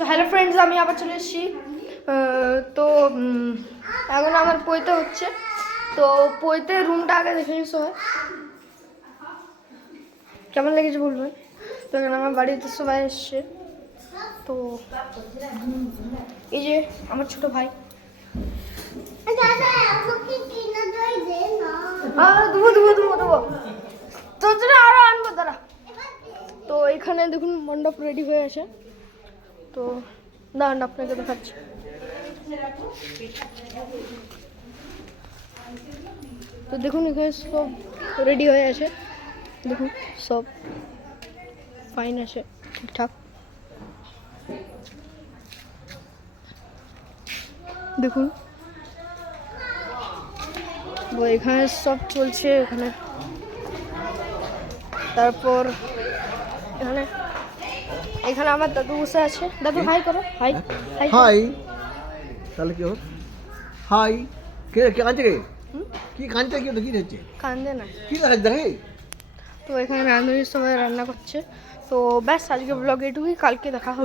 তো hello friends আমি আবার চলে এসেছি। তো এখন আমার পইতে হচ্ছে। তো পইতে রুমটা আগে দেখে নিস সবাই। কেমন লেগেছে বলবেন তো এখানে আমার বাড়িতে সবাই এসছে। তো, এই যে আমার ছোট ভাই। দেবো তোর আরও আনব তো এখানে দেখুন মণ্ডপ রেডি হয়ে আছে। তো দাঁড়ান, আপনাকে দেখাচ্ছি। তো দেখুন, এখানে সব রেডি হয়ে আছে। দেখুন, সব ফাইন আছে, ঠিকঠাক। দেখুন। এখানে সব চলছে, এখানে। তারপর এখানে এখানে আমার দাদু বসে আছে দাদু হাই করো হাই হাই হাই তাহলে কি হবে হাই কে কে কাঁদছে কে হুম? কি কাঁদছে কি কি হচ্ছে কান্দে না কি কাঁদছে দেখে তো এখানে রাঁধুনির সময় রান্না করছে তো ব্যাস আজকে ব্লগ এটুকুই কালকে দেখা হবে